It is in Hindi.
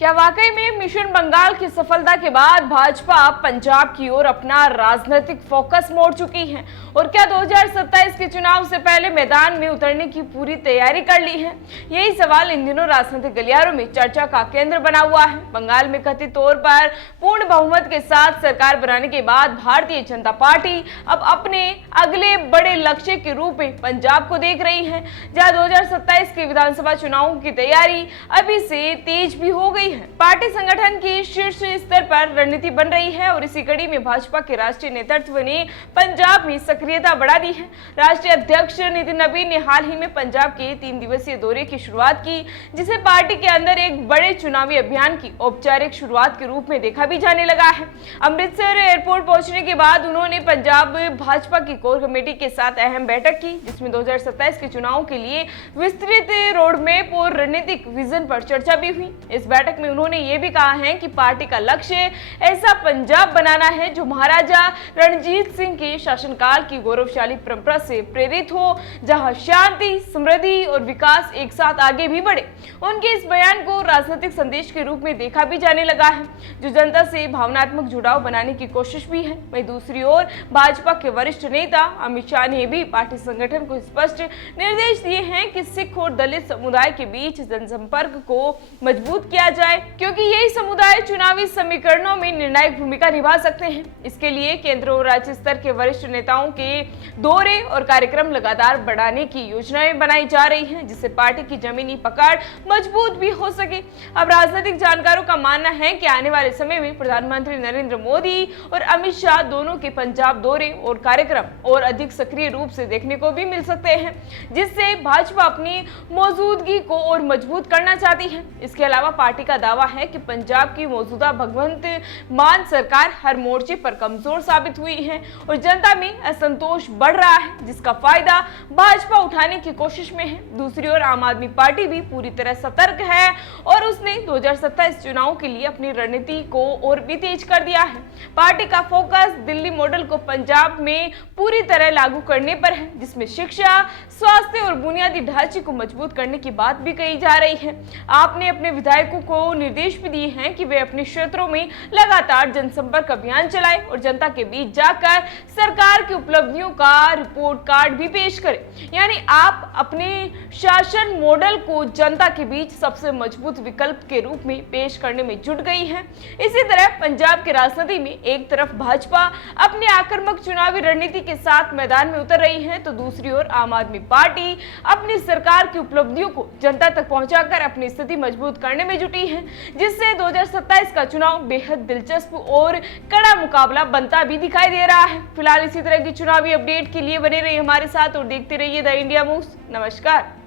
क्या वाकई में मिशन बंगाल की सफलता के बाद भाजपा पंजाब की ओर अपना राजनीतिक फोकस मोड़ चुकी है और क्या 2027 के चुनाव से पहले मैदान में उतरने की पूरी तैयारी कर ली है? यही सवाल इन दिनों राजनीतिक गलियारों में चर्चा का केंद्र बना हुआ है। बंगाल में कथित तौर पर पूर्ण बहुमत के साथ सरकार बनाने के बाद भारतीय जनता पार्टी अब अपने अगले बड़े लक्ष्य के रूप में पंजाब को देख रही है, जहां 2027 के विधानसभा चुनावों की तैयारी अभी से तेज भी हो गई है। पार्टी संगठन की शीर्ष स्तर पर रणनीति बन रही है और इसी कड़ी में भाजपा के राष्ट्रीय नेतृत्व ने पंजाब में सक्रियता बढ़ा दी है। राष्ट्रीय अध्यक्ष नितिन नवीन ने हाल ही में पंजाब के 3 दिवसीय दौरे की शुरुआत की, जिसे पार्टी के अंदर एक बड़े चुनावी अभियान की औपचारिक शुरुआत के रूप में देखा भी जाने लगा है। अमृतसर एयरपोर्ट पहुंचने के बाद उन्होंने पंजाब भाजपा की कोर कमेटी के साथ अहम बैठक की, जिसमें 2027 के चुनाव के लिए विस्तृत रोडमैप और रणनीतिक विजन पर चर्चा भी हुई। इस बैठक में उन्होंने ये भी कहा है कि पार्टी का लक्ष्य ऐसा पंजाब बनाना है जो महाराजा रणजीत सिंह के शासनकाल की गौरवशाली परंपरा से प्रेरित हो, जहां शांति, समृद्धि और विकास एक साथ आगे भी बढ़े। उनके इस बयान को राजनीतिक संदेश के रूप में देखा भी जाने लगा है, जो जनता से भावनात्मक जुड़ाव बनाने की कोशिश भी है। वहीं दूसरी ओर भाजपा के वरिष्ठ नेता अमित शाह ने भी पार्टी संगठन को स्पष्ट निर्देश दिए हैं कि सिख और दलित समुदाय के बीच जनसंपर्क को मजबूत किया जाए, क्योंकि यही समुदाय चुनावी समीकरणों में निर्णायक भूमिका निभा सकते हैं। इसके लिए केंद्र और राज्य स्तर के वरिष्ठ नेताओं के दौरे और कार्यक्रम लगातार बढ़ाने की योजनाएं बनाई जा रही हैं, जिससे पार्टी की जमीनी पकड़ मजबूत भी हो सके। अब राजनीतिक जानकारों का मानना है कि आने वाले समय में प्रधानमंत्री नरेंद्र मोदी और अमित शाह दोनों के पंजाब दौरे और कार्यक्रम और अधिक सक्रिय रूप से देखने को भी मिल सकते हैं, जिससे भाजपा अपनी मौजूदगी को और मजबूत करना चाहती है। इसके अलावा पार्टी का दावा है कि पंजाब की मौजूदा भगवंत मान सरकार हर मोर्चे पर कमजोर साबित हुई है और जनता में असंतोष बढ़ रहा है, जिसका फायदा भाजपा उठाने की कोशिश में है। दूसरी ओर आम आदमी पार्टी भी पूरी तरह सतर्क है और उसने 2027 चुनाव के लिए अपनी रणनीति को और भी तेज कर दिया है। पार्टी का फोकस दिल्ली मॉडल को पंजाब में पूरी तरह लागू करने पर है, जिसमें शिक्षा, स्वास्थ्य और बुनियादी ढांचे को मजबूत करने की बात भी कही जा रही है। आपने अपने विधायकों को निर्देश भी दिए हैं कि वे अपने क्षेत्रों में लगातार जनसंपर्क अभियान चलाएं और जनता के बीच जाकर सरकार की उपलब्धियों का रिपोर्ट कार्ड भी पेश करें। यानी आप अपने शासन मॉडल को जनता के बीच सबसे मजबूत विकल्प के रूप में पेश करने में जुट गई है। इसी तरह पंजाब की राजनीति में एक तरफ भाजपा अपनी आक्रामक चुनावी रणनीति के साथ मैदान में उतर रही है, तो दूसरी ओर आम आदमी पार्टी अपनी सरकार की उपलब्धियों को जनता तक पहुंचाकर अपनी स्थिति मजबूत करने में जुटी है, जिससे 2027 का चुनाव बेहद दिलचस्प और कड़ा मुकाबला बनता भी दिखाई दे रहा है। फिलहाल इसी तरह की चुनावी अपडेट के लिए बने रहिए हमारे साथ और देखते रहिए द इंडिया मूव्स। नमस्कार।